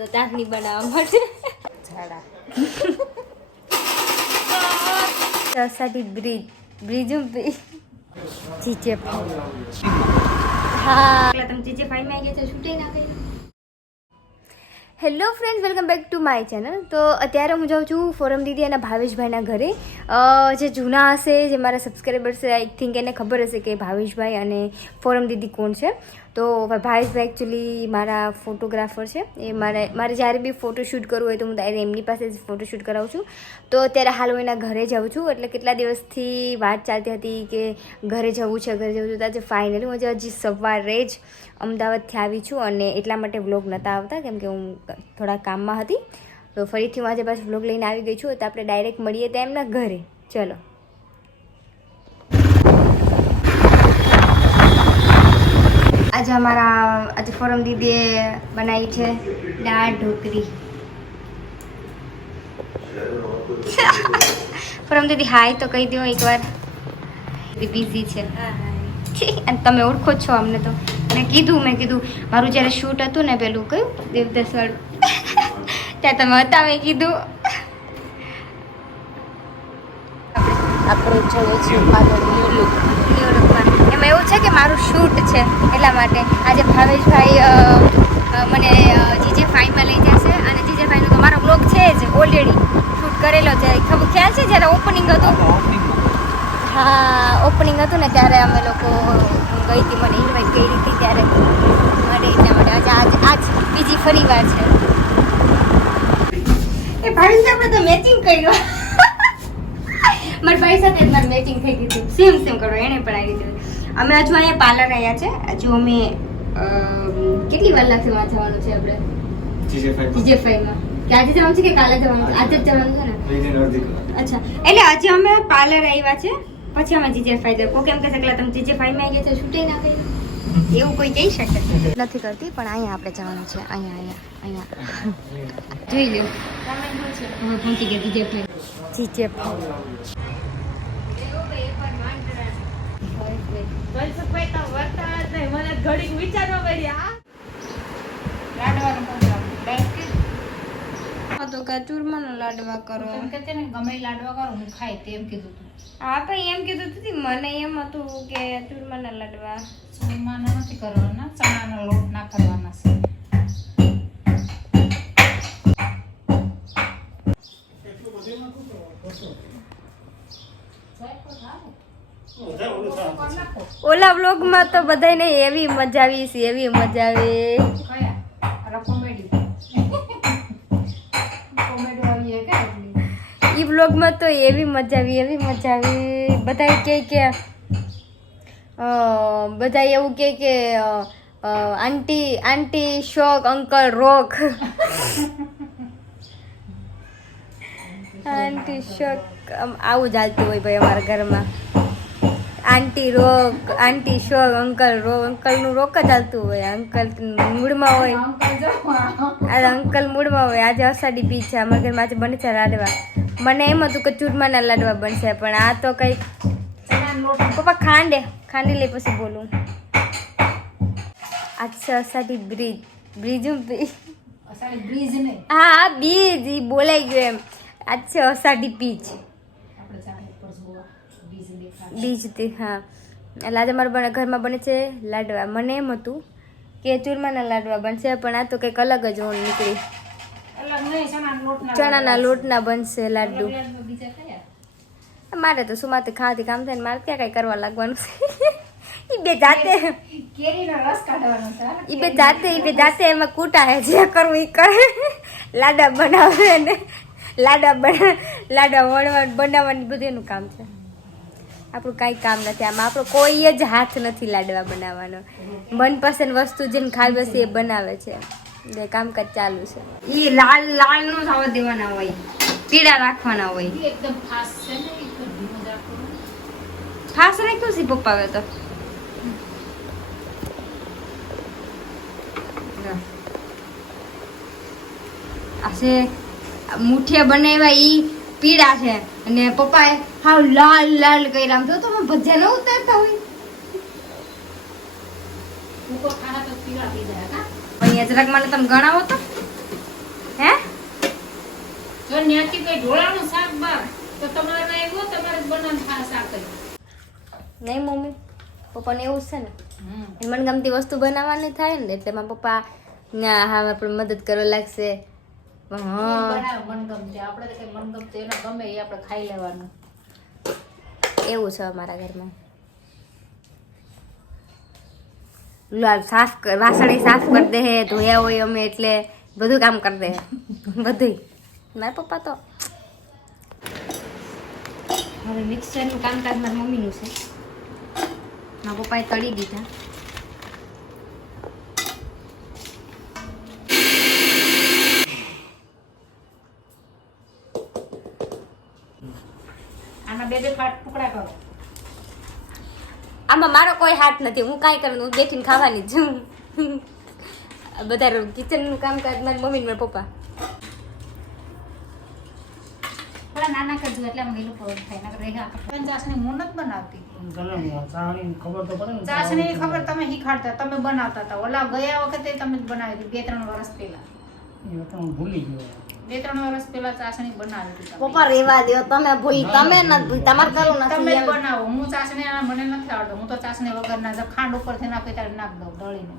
તો ચાટણી બનાવવા માટે ઝાડા બ્રિજ જીજે હા તમે જીજે ફાઈ માં ગયા છો શૂટિંગ ના કર્યું. Hello friends, welcome back to my channel. તો અત્યારે હું જાઉં છું ફોરમ દીદી અને ભાવેશભાઈના ઘરે. જે જૂના હશે, જે મારા સબસ્ક્રાઈબર્સ છે, આઈ થિંક એને ખબર હશે કે ભાવેશભાઈ અને ફોરમ દીદી કોણ છે. તો ભાવેશભાઈ એકચ્યુઅલી મારા ફોટોગ્રાફર છે. એ મારે જ્યારે બી ફોટોશૂટ કરવું હોય તો હું ડાયરેક્ટ એમની પાસે જ ફોટોશૂટ કરાવું છું. તો અત્યારે હાલ હું એના ઘરે જાઉં છું. એટલે કેટલા દિવસથી વાત ચાલતી હતી કે ઘરે જવું છે. તો આજે ફાઇનલી હું હજી સવારે જ અમદાવાદથી આવી છું અને એટલા માટે વ્લોગ નહોતા આવતા કેમ કે હું થોડા કામમાં હતી. તો ફરીથી હું આજે પાછું વ્લોગ લઈને આવી ગઈ છું. તો આપણે ડાયરેક્ટ મળીએ ત્યાં એમના ઘરે. ચલો. આજે ફોરમ દીદીએ બનાવી છે દાળ ઢોકળી. ફોરમ દીદી હાય તો કહી દો એકવાર. બિઝી છે અને તમે ઓળખો છો અમને. તો મેં કીધું મારું જ્યારે શૂટ હતું ને પેલું કયું દેવદાસ વાળું ત્યાં તમે હતા. મેં કીધું આપણે જઈએ છીએ એમાં એવું છે કે મારું શૂટ છે એટલા માટે આજે ભાવેશભાઈ મને જીજે ફાઈમાં લઈ જશે. અને જીજે ફાઈનો તો મારો બ્લોગ છે જ ઓલરેડી શૂટ કરેલો છે. ખબર ખ્યાલ છે જ્યારે ઓપનિંગ હતું. હા, ઓપનિંગ હતું ને ત્યારે અમે લોકો ગઈ હતી, મને ઇન્વાઇટ કરી હતી ત્યારે માટે એટલા માટે આજ બીજી ફરી વાર છે. એ ભાઈ સાથે તો મેચિંગ કર્યું. મારા ભાઈ સાથે મારું મેચિંગ થઈ ગયું હતું. સેમ કરો એને પણ આવી દીધું. અમે હજુ અહીંયા પાર્લર આવ્યા છે. હજુ અમે કેટલી વાર લાગશે વાં જવાનું છે આપણે જીજેફાઈમાં? કે આજે જવાનું છે કે કાલે જવાનું છે? આજે જ જવાનું છે ને? અચ્છા, એટલે આજે અમે પાર્લર આવ્યા છે. પછી અમે જીજેફાઈ જઈએ. કોઈ કેમ કે શકલા તમે જીજેફાઈમાં આવી ગયા છો શૂટિંગ ના કર્યું એવું કોઈ કહી શકે નથી કરતી. પણ અહીંયા આપણે જવાનું છે. અહીંયા જોઈ લો. હવે પહોંચી ગયા જીજેફાઈ. તો ચૂરમાનો લાડવા કરો ગમે લાડવા કરો હું ખાય તેમ કીધું તું. હા ભાઈ એમ કીધું હતું. મને એમ હતું કે ચૂરમાના લાડવા ચૂરમાના નથી કરવાના, ચણાનો લોટ ના કરવાના છે. ઓલા વ્લોગમાં તો બધાને એવી મજા આવી છે, એવી મજા આવી. ઈ વ્લોગમાં તો એવી મજા આવી. બધા કે બધા એવું કે આંટી શોક, અંકલ રોક. આંટી શોક આવું ચાલતું હોય ભાઈ અમારા ઘરમાં. આંટી શોક, અંકલ રોક. અંકલનું રોક જ ચાલતું હોય. અંકલ મૂડમાં હોય. અંકલ મૂડમાં હોય. આજે અષાઢી બીજ છે. અમારા ઘરમાં આજે બને છે લાડવા. મને એમ હતું કે ચૂરમાના લાડવા બનશે પણ આ તો કંઈક પપ્પા ખાંડી લઈ પછી બોલું. અચ્છા, અષાઢી બ્રિજ હા બીજ ઈ બોલાઈ ગયું એમ. અચ્છા, અષાઢી બીજ હા. એટલે આજે મારા ઘરમાં બને છે લાડવા. મને એમ હતું કે ચૂરમાના લાડવા બનશે પણ આ તો કંઈક અલગ જ નીકળી. ચણાના લોટના બનશે લાડુ. મારે તો સુમાતે ખાવાથી કામ થાય ને મારે ક્યાં કઈ કરવા લાગવાનું છે. ઈ બે જાતે એમાં કૂટા હે જે કરવું ઈ કરે. લાડા બનાવે ને લાડા બનાવવાની બધું એનું કામ છે. આપણું કાંઈ કામ નથી આમાં. આપણો કોઈ જ હાથ નથી લાડવા બનાવવાનો. મનપસંદ વસ્તુ જેને ખાવી હશે એ બનાવે છે. કામકાજ ચાલુ છે. ઈ લાલ નું થવા દેવાના હોય, પીળા રાખવાના હોય. એકદમ ફાસ્ટ છે ને, એકદમ ધીમો રાખો. ફાસ્ટ રાખ્યું છે પપ્પાએ તો. આશે મુઠિયા બનાવ્યા ઈ પીળા છે અને પપ્પાએ હાવ લાલ કર્યા. આમ તો ભજીયા ન ઉતારતા હોય. ઉપર ખાના તો પીળા થઈ જાય. અહીંયા જરાક મને તમે ગણાવો તો જો ન્યાથી કઈ ઢોળાનું શાક બાર તો તમારે આવ્યો તમારે જ બનાવવાનું થાય શાક જ. નહીં મમ્મી પપ્પાને એવું જ છે ને હમ. મનગમતી વસ્તુ બનાવવાની થાય ને એટલે મારા પપ્પા ના હા આપણે મદદ કરવા લાગશે પણ હા બનાવે મનગમતી આપણે તો કઈ મનગમતી એના ગમે એ આપણે ખાઈ લેવાનું. એવું છે અમારા ઘરમાં સાફ વાસણ સાફ કરી દે ધોયા હોય અમે એટલે બધું કામ કરી દે બધું મારા પપ્પા તો હવે મિક્સરનું કામકાજ મારી મમ્મીનું છે મારા પપ્પાએ તળી દીધા આના બે ફાટ ટુકડા કરો. આમાં મારો કોઈ હાથ નથી હું કાંઈ કરું હું બેઠીને ખાવાની જ છું બધા કિચનનું કામકાજ મારી મમ્મી ને મારા પપ્પા થોડા નાના કરજો એટલે આમ ગેલું પરોઠ થાય નકર રેગા ચાસણી હું નથી બનાવતી. ચાસણી ખબર તમે શીખાડતા તમે બનાવતા હતા ઓલા ગયા વખતે તમે જ બનાવી હતી 2-3 વર્ષ પહેલા. ભૂલી ગયો 2-3 વર્ષ પહેલા ચાસણી બનાવી હતી તમે. પપ્પા રેવા દો તમે ભૂલ તમે નથી ભૂલ તમારે કરવું તમે નથી જ એમ. બનાવો હું ચાસણી આના મને નથી આવડતું હું તો ચાસણી વગરના જો ખાંડ ઉપરથી નાખી ત્યારે નાખ દઉં દળીને.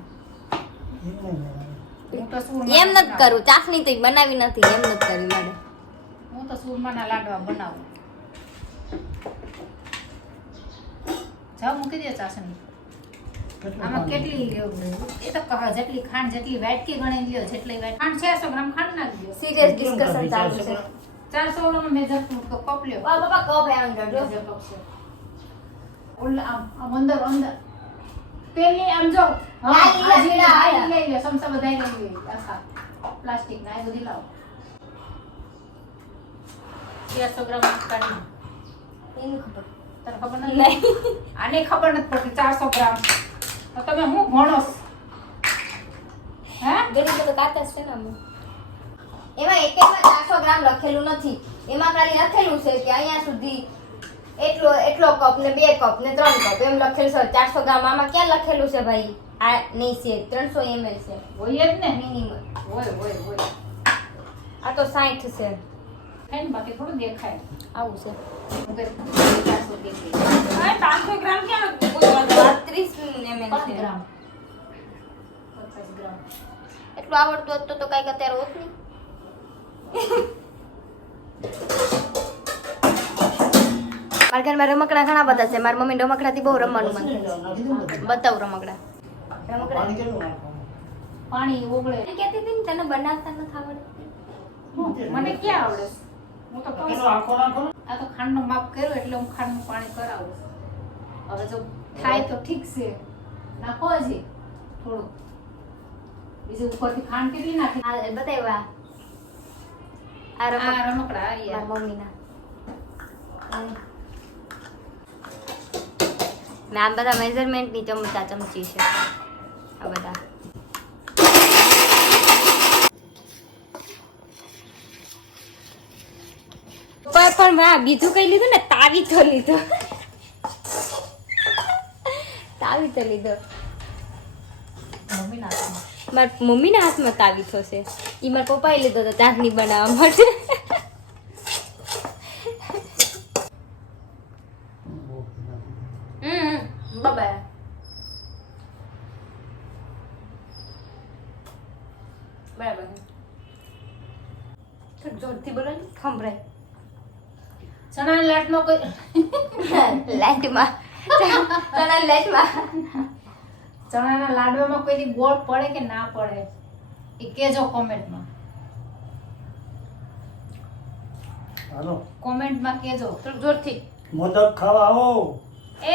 હું તો સૂરમાં એમ નથી કરવું ચાસણી તો બનાવી નથી એમ નથી કરી મારે હું તો સૂરમાના લાડવા બનાવું. જાઓ મૂકી દે ચાસણી. આમાં કેટલી લ્યો એ તો કહો જેટલી ખાંડ જેટલી વાટકી ગણી લ્યો જેટલી વાટ ખાંડ 600 ગ્રામ ખાંડ નાખી દો. સિરિયસ ડિસ્કશન ચાલુ છે 400 નો મેજર કપ લ્યો. પપ્પા કપ હે અંદર જો મેજર કપ છે. ઓલા આમ અંદર પેલી આમ જો હા, લીલા, આ લીલા. લઈ લ્યો સમસા બધાય લઈ લ્યો આખા પ્લાસ્ટિક ના એ બધી લાવો 400 ગ્રામ કાઢી એનું ખબર તને ખબર નથી આને ખબર નથી પડતી 400 ગ્રામ તો તમે હું ભણો હે ગરીબ તો કાતા છે ને અમે એમાં એકેમાં 400 ગ્રામ લખેલું નથી એમાં ખાલી લખેલું છે કે અહીંયા સુધી એટલો કપ ને 2 કપ ને 3 કપ એમ લખેલું છે 400 ગ્રામ આમાં ક્યાં લખેલું છે ભાઈ આ નહીં છે 300 ml છે હોય જ ને મિનિમમ હોય આ તો 60 છે ખાઈને બાકી થોડું દેખાય આવું છે હું કઈ 400 દેખાય હા 500 ગ્રામ ક્યાં 30 ml 5 છે ગ્રામ 50 ગ્રામ એટલું આવડતું હોત તો કઈક અત્યારે હોત નહીં મારા ઘરમાં રમકડા ઘણા બધા છે મારી મમ્મી રમકડાથી બહુ રમવાનું મન થાય બતાવું રમકડા પાણી કેટલું નાખવાનું? પાણી ઓગળે કહેતી હતી ને તને બનાવતા નથી આવડતું મને ક્યાં આવડે હું તો કહું કેટલો આખો નાખો ને? આ તો ખાંડનો માપ કર્યો એટલે હું ખાંડનું પાણી કરાવું હવે જો થાય તો ઠીક છે નાખો હજી થોડું બીજું ઉપરથી ખાંડ કેટલી નાખી આ બતાવ્યા આ આ રમકડા રમકડા આ રહ્યા. મારી મમ્મીના મેં આ બધા મેઝરમેન્ટની ચમચા ચમચી છે આ બધા પણ મેં બીજું કઈ લીધું ને તાવીથો લીધો તાવીથો લીધો મમ્મીના હાથમાં. મારા મમ્મીના હાથમાં તાવીથો છે એ મારા પપ્પાએ લીધો હતો ચાટણી બનાવવા માટે બાબા બરાબર થોડું જોરથી બોલો ને સંભળાય ચણાના લાટમાં કોઈ લાઈટમાં ચણા લાઈટમાં ચણાના લાડવામાં કોઈ દી ગોળ પડે કે ના પડે એ કેજો કોમેન્ટમાં હાલો કોમેન્ટમાં કેજો થોડું જોરથી મોદક ખાવા આવો.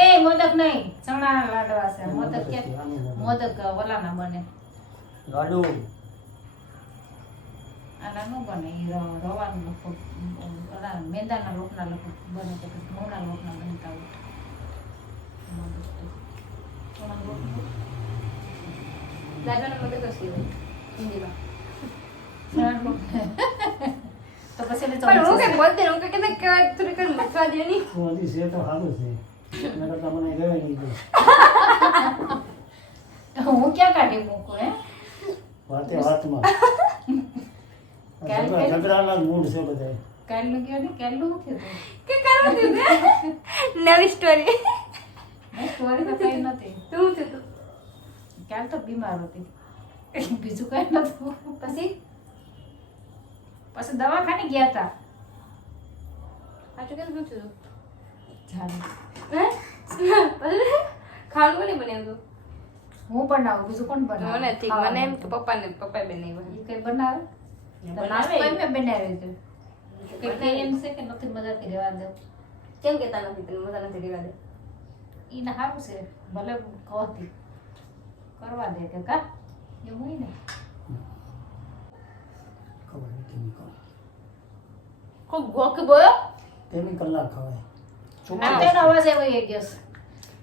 એ મોદક નહીં ચણાના લાડવા છે મોદક કે મોદક ઓલાના બને લાડુ આના નો બને ઈ રવાનું લખો ઓલા મેંદાના લોટના લખો બને તો પછી ઘઉંના લોટના બનતા હોય મોદક તો. ચણાનો લોટ લાડવાનો મદદ હશે હિન્દીમાં ચણાનો લોટ. તો પછી એને પણ હું કઈ ચમચી બોલતી હું કઈ કહેવાય થોડી કઈ મથવા દે નહીં તું હજી છે તો સારું છે એના કરતાં મને ગયો નહીં ગયો. હું ક્યાં કાઢી મૂકું હે વાતે વાતમાં ઝઘડાના જ મૂડ છે બધા. કાલનું કયો ને કાલનું શું થયું કે કરવા દીધું નવી સ્ટોરી સ્ટોરી તો કઈ નથી શું થયું તું કાલ તો બીમાર હતી બીજું કઈ નતું પછી દવાખાને ગયા હતા સાચું કેમ શું થયું જાણે હે ખાવાનું કોને બનાવ્યું હું બનાવું બીજું કોણ બનાવે મને ઠીક મને એમ કે પપ્પાએ બનાવ્યું એ કઈ બનાવે તો નાસ્તો એમ મેં બનાવ્યો હતો કે એમ છે કે નથી મજા કરી રહેવા દો કેમ કેતા નથી તને મજા નથી રહેવા દે ઈને સારું છે ભલે કહતી કરવા દે કે કા એવું હોય ને ખબર નહીં chemical. કોક ગોક બોયો chemical ના ખવાય. આ તેનો અવાજ એવો એ ગયો છે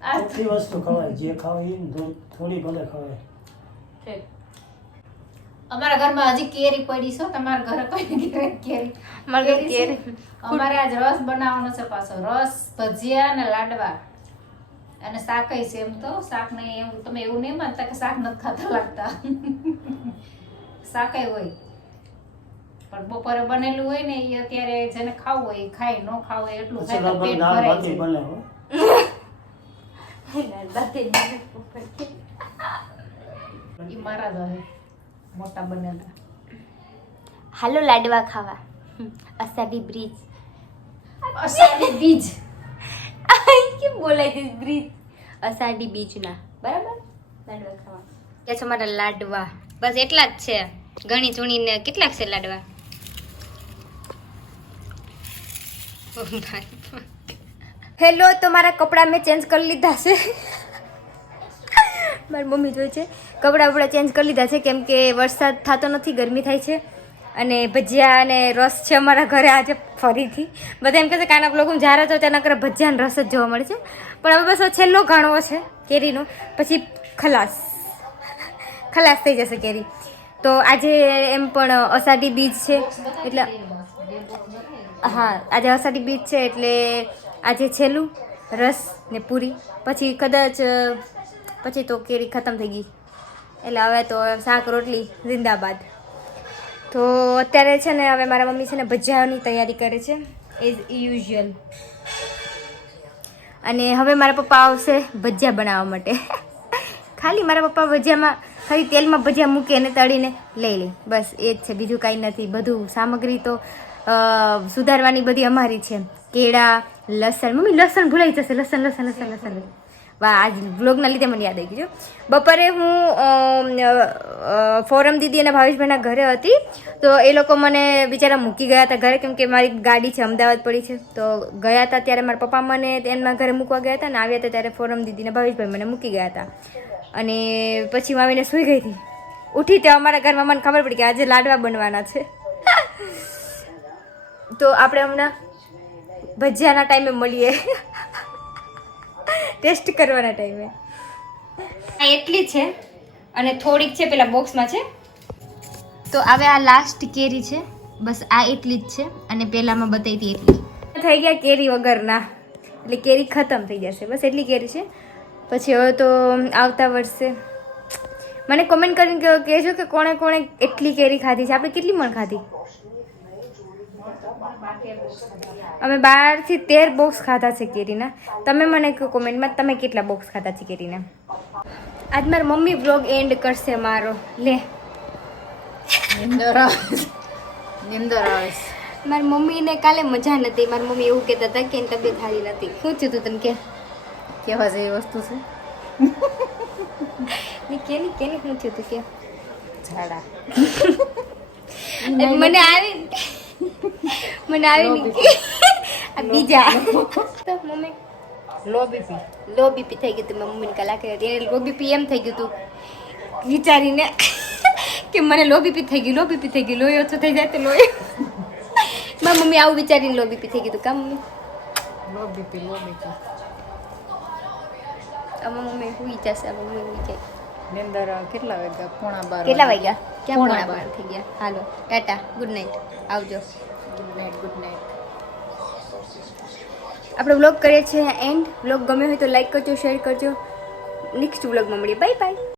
આ ચોખ્ખી વસ્તુ ખવાય, જે ખાવાય ઈ ને થોડી ભલે ખવાય. છે અમારા ઘરમાં હજી કેરી પડી છે તમારા ઘરે કોઈ કેરી મારે કેરી છે? કેરી. અમારે આજ રસ બનાવવાનો છે પાછો રસ ભજીયા અને લાડવા અને શાકય છે એમ તો શાક નહીં એમ તમે એવું નહીં માનતા કે શાક નથી ખાતા લાગતા શાકય હોય પણ બપોરે બનેલું હોય ને એ અત્યારે જેને ખાવું હોય એ ખાય ન ખાવું હોય એટલું પછી ખાય તો લગભગ પેટ દાળ ભરાય ભાતી છે બને હો. ઈ મારા જ હોય મોટા બનેલા હાલો લાડવા ખાવા અષાઢી બ્રિજ અષાઢી બીજ કેમ બોલાય છે બ્રિજ અષાઢી બીજના બરાબર લાડવા ખાવા કે છે મારા લાડવા બસ એટલા જ છે ગણી ચૂણીને કેટલાક છે લાડવા હેલો તો મારા કપડાં મેં ચેન્જ કરી લીધા છે મારી મમ્મી જોઈ છે કપડાં બપડા ચેન્જ કરી લીધા છે કેમ કે વરસાદ થતો નથી ગરમી થાય છે અને ભજીયા અને રસ છે અમારા ઘરે આજે ફરીથી બધા એમ કહે છે કે આના બ્લોગ હું જ્યારે તો તેના કરે ભજીયા અને રસ જ જોવા મળે છે પણ હવે બસ છેલ્લો ઘાણવો છે કેરીનો પછી ખલાસ થઈ જશે કેરી તો આજે એમ પણ અષાઢી બીજ છે એટલે હા આજે અષાઢી બીજ છે એટલે આજે છેલ્લું રસ ને પૂરી પછી કદાચ પછી તો કેરી ખતમ થઈ ગઈ એટલે હવે તો શાક રોટલી જિંદાબાદ તો અત્યારે છે ને હવે મારા મમ્મી છે ને ભજીયાની તૈયારી કરે છે એઝ યુઝ્યુઅલ અને હવે મારા પપ્પા આવશે ભજીયા બનાવવા માટે ખાલી મારા પપ્પા ભજીયામાં ખાલી તેલમાં ભજીયા મૂકી અને તળીને લઈ લે બસ એ જ છે બીજું કાંઈ નથી બધું સામગ્રી તો સુધારવાની બધી અમારી છે કેળા લસણ મમ્મી લસણ ભૂલાઈ જશે લસણ વાહ આજ બ્લોગના લીધે મને યાદ આવી ગયું બપોરે હું ફોરમ દીદી અને ભાવેશભાઈના ઘરે હતી તો એ લોકો મને બિચારા મૂકી ગયા હતા ઘરે કેમ કે મારી ગાડી છે અમદાવાદ પડી છે તો ગયા હતા ત્યારે મારા પપ્પા મને એમના ઘરે મૂકવા ગયા હતા ને આવ્યા હતા ત્યારે ફોરમ દીદીને ભાવેશભાઈ મને મૂકી ગયા હતા અને પછી હું આવીને સૂઈ ગઈ હતી ઉઠી ત્યાં અમારા ઘરમાં મને ખબર પડી કે આજે લાડવા બનવાના છે તો આપણે હમણાં ભજીયાના ટાઈમે મળીએ ટેસ્ટ કરવાના ટાઈમે આ એટલી છે અને થોડીક છે પેલા બોક્સમાં છે તો હવે આ લાસ્ટ કેરી છે બસ આ એટલી જ છે અને પહેલામાં બતાવી હતી એટલી થઈ ગયા કેરી વગરના એટલે કેરી ખતમ થઈ જશે બસ એટલી કેરી છે પછી હવે તો આવતા વર્ષે મને કોમેન્ટ કરીને કહેજો કે કોણે કોણે એટલી કેરી ખાધી છે આપણે કેટલી મણ ખાધી અમે 12 થી 13 બોક્સ ખાધા છે કેરીના તમે મને કહો કોમેન્ટમાં તમે કેટલા બોક્સ ખાધા છે કેરીના આજ મારી મમ્મી બ્લોગ એન્ડ કરશે મારો લે નિંદર આવે મારી મમ્મીને કાલે મજા નથી મારી મમ્મી એવું કહેતા હતા કે એની તબિયત સારી નથી શું થયું તું તને કે કેવા જેવી વસ્તુ છે કેની શું થયું તું કે ઝાડા મને આવી નહીં આ બીજા તો mummy low BP low BP થઈ ગયું હતું મારી મમ્મીને કલાક હતી એને લો બીપી એમ થઈ ગયું હતું વિચારીને કે મને લો બીપી થઈ ગયું લોહી ઓછું થઈ જાય તો લોહી મારી મમ્મી આવું વિચારીને લો બીપી થઈ ગયું હતું કા મમ્મી લો બીપી આમાં મમ્મી શું વિચારશે મમ્મી વિચાર નિંદર કેટલા વાગ્યા પોણા 12 કેટલા વાગ્યા ક્યાં પોણા પોણા 12 થઈ ગયા હાલો ટાટા ગુડ નાઇટ આવજો ગુડ નાઇટ આપણે વ્લોગ કરીએ છીએ એન્ડ વ્લોગ ગમ્યો હોય તો લાઈક કરજો શેર કરજો નેક્સ્ટ વ્લોગમાં મળીએ બાય બાય